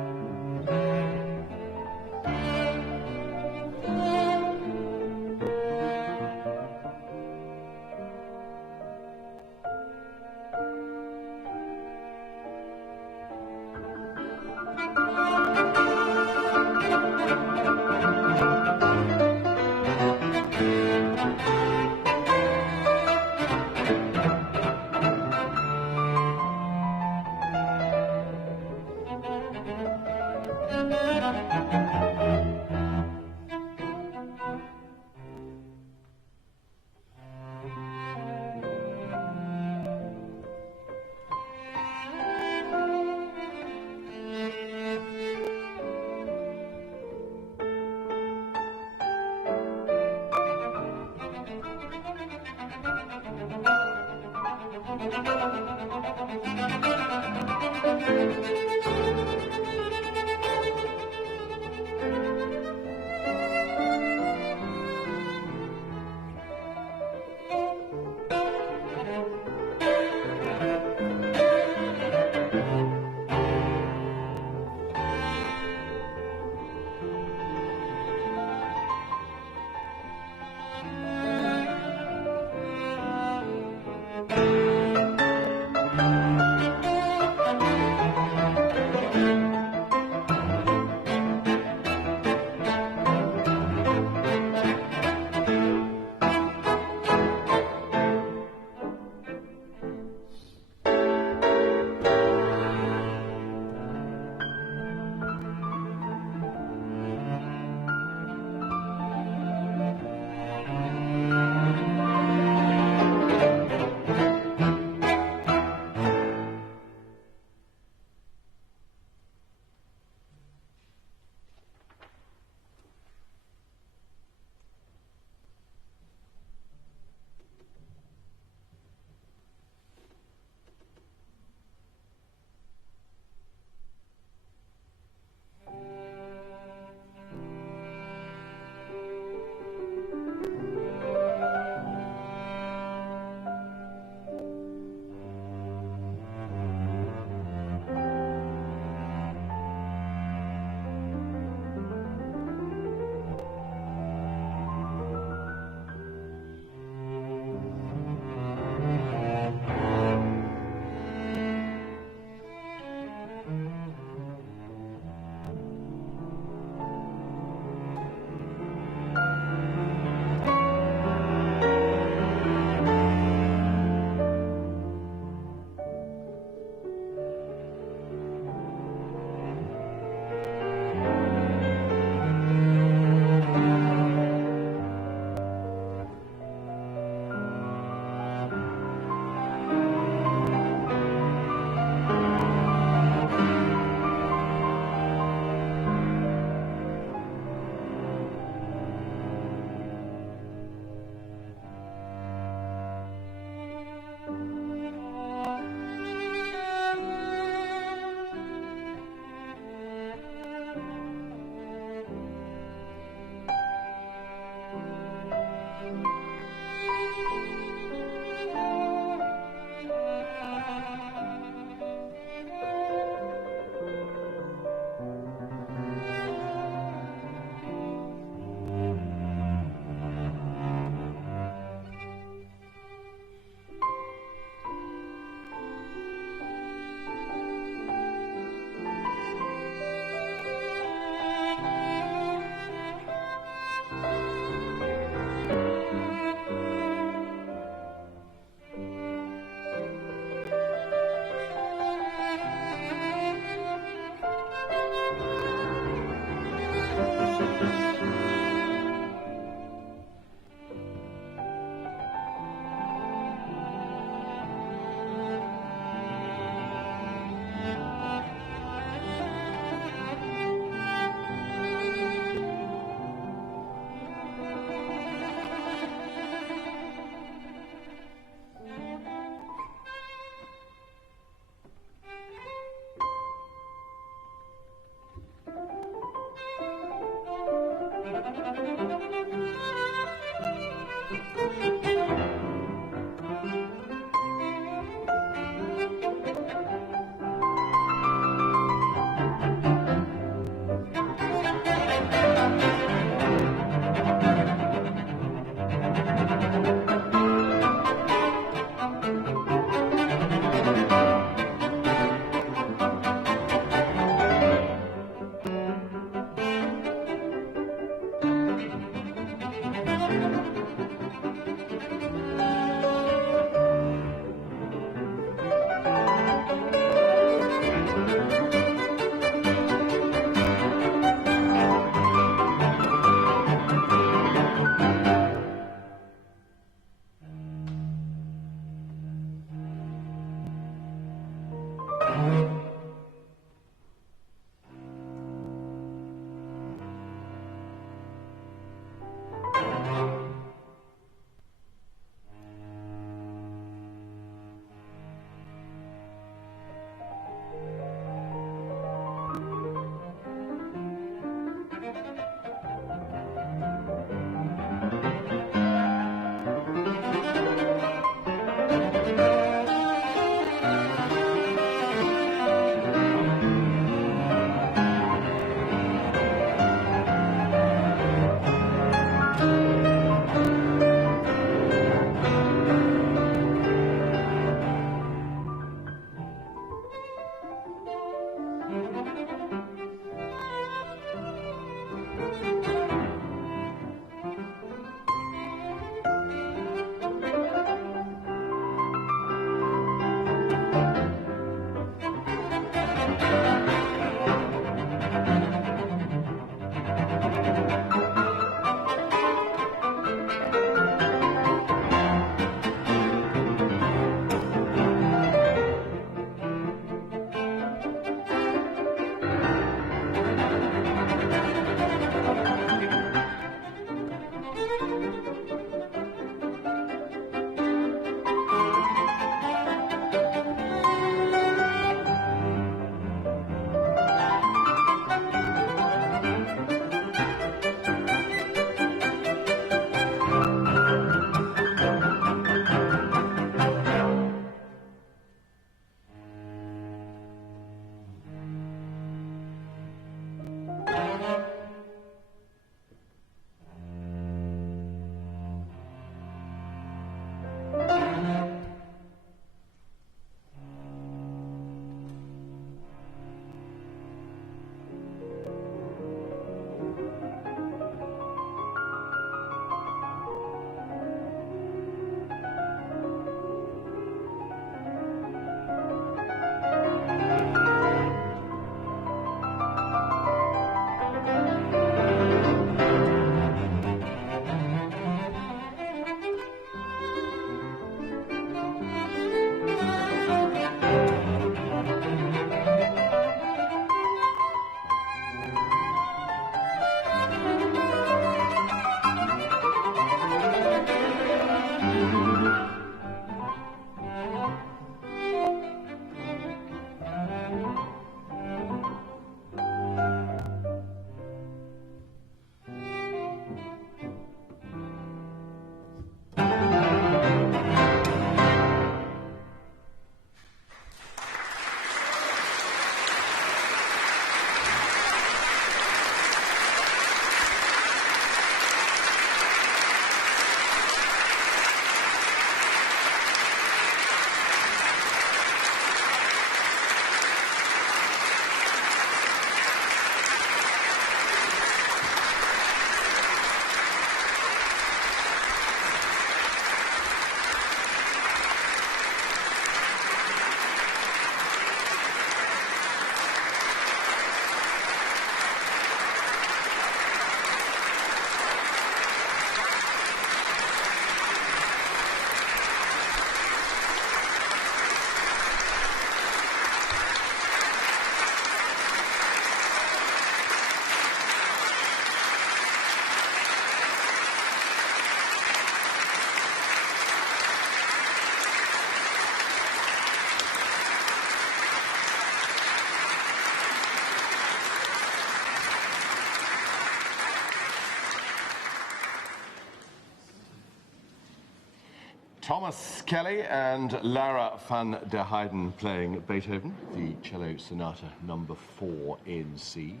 Ross Kelly and Lara van der Heijden playing Beethoven, the cello sonata number 4 in C.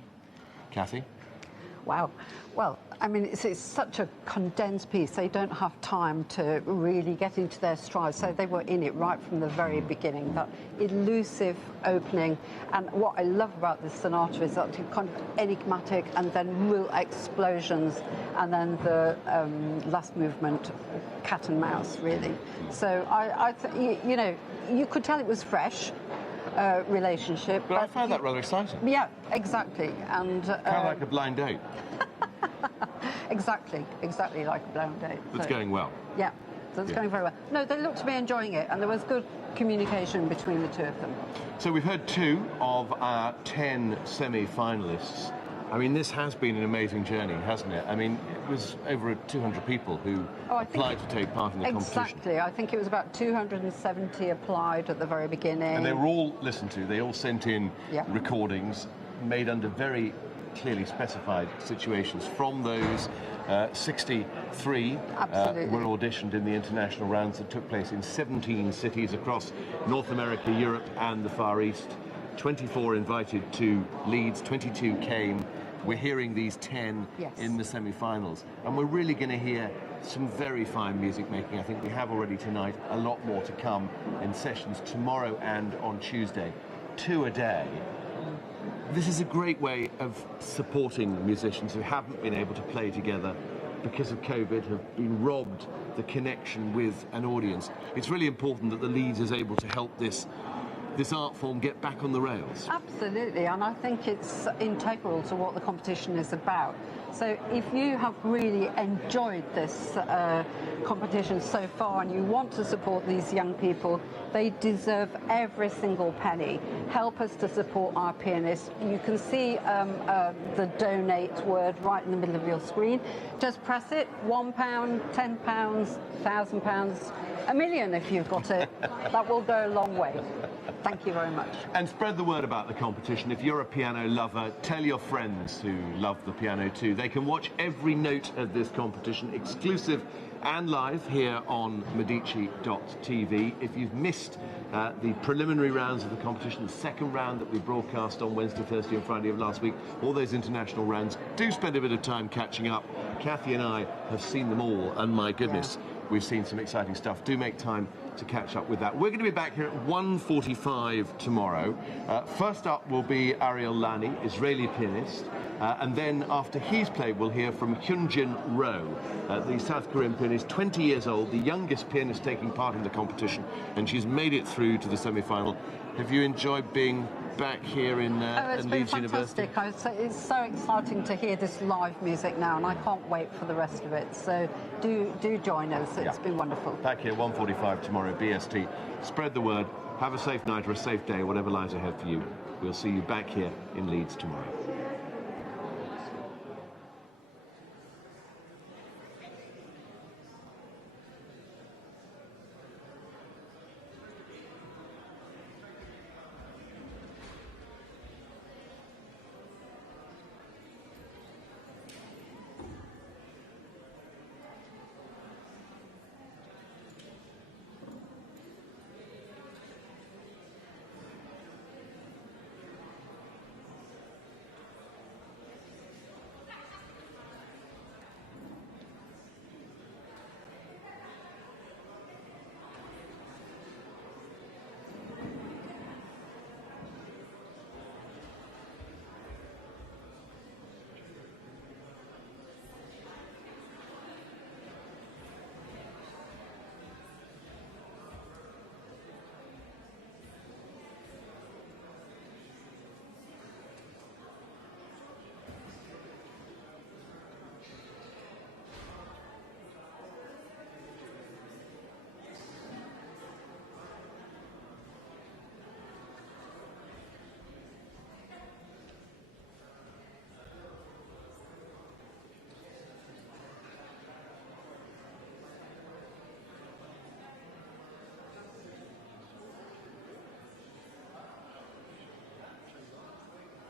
Kathy? Wow. Well, I mean, it's such a condensed piece. They don't have time to really get into their stride. So they were in it right from the very beginning. That elusive opening. And what I love about this sonata is that it's kind of enigmatic and then real explosions. And then the last movement, cat and mouse, really. So you know, you could tell it was fresh. Relationship. But I found that rather exciting. Yeah, exactly. And kind of like a blind date. exactly like a blind date. It's going well. Yeah, so it's going very well. No, they looked to be enjoying it, and there was good communication between the two of them. So we've heard 2 of our 10 semi-finalists. I mean, this has been an amazing journey, hasn't it? I mean, it was over 200 people who applied to take part in the competition. Exactly. I think it was about 270 applied at the very beginning. And they were all listened to. They all sent in recordings made under very clearly specified situations. From those, 63 were auditioned in the international rounds that took place in 17 cities across North America, Europe and the Far East. 24 invited to Leeds, 22 came. We're hearing these 10 in the semi-finals, and we're really going to hear some very fine music making. I think we have already tonight, a lot more to come in sessions tomorrow and on Tuesday. 2 a day. This is a great way of supporting musicians who haven't been able to play together because of COVID, have been robbed the connection with an audience. It's really important that the Leeds is able to help this art form get back on the rails. Absolutely, and I think it's integral to what the competition is about. So if you have really enjoyed this competition so far and you want to support these young people, they deserve every single penny. Help us to support our pianists. You can see the donate word right in the middle of your screen. Just press it, £1, £10, £1,000, £1 million if you've got it. That will go a long way. Thank you very much. And spread the word about the competition. If you're a piano lover, tell your friends who love the piano too. They can watch every note of this competition, exclusive and live, here on medici.tv. If you've missed the preliminary rounds of the competition, the second round that we broadcast on Wednesday, Thursday and Friday of last week, all those international rounds, do spend a bit of time catching up. Kathy and I have seen them all, and my goodness, we've seen some exciting stuff. Do make time to catch up with that. We're going to be back here at 1:45 tomorrow. First up will be Ariel Lani, Israeli pianist, and then after he's played we'll hear from Hyunjin Roh, the South Korean pianist, 20 years old, the youngest pianist taking part in the competition, and she's made it through to the semi-final. Have you enjoyed being back here in Leeds University? It's so exciting to hear this live music now, and I can't wait for the rest of it. So do join us. It's been wonderful. Back here 1:45 tomorrow, BST. Spread the word. Have a safe night or a safe day, whatever lies ahead for you. We'll see you back here in Leeds tomorrow.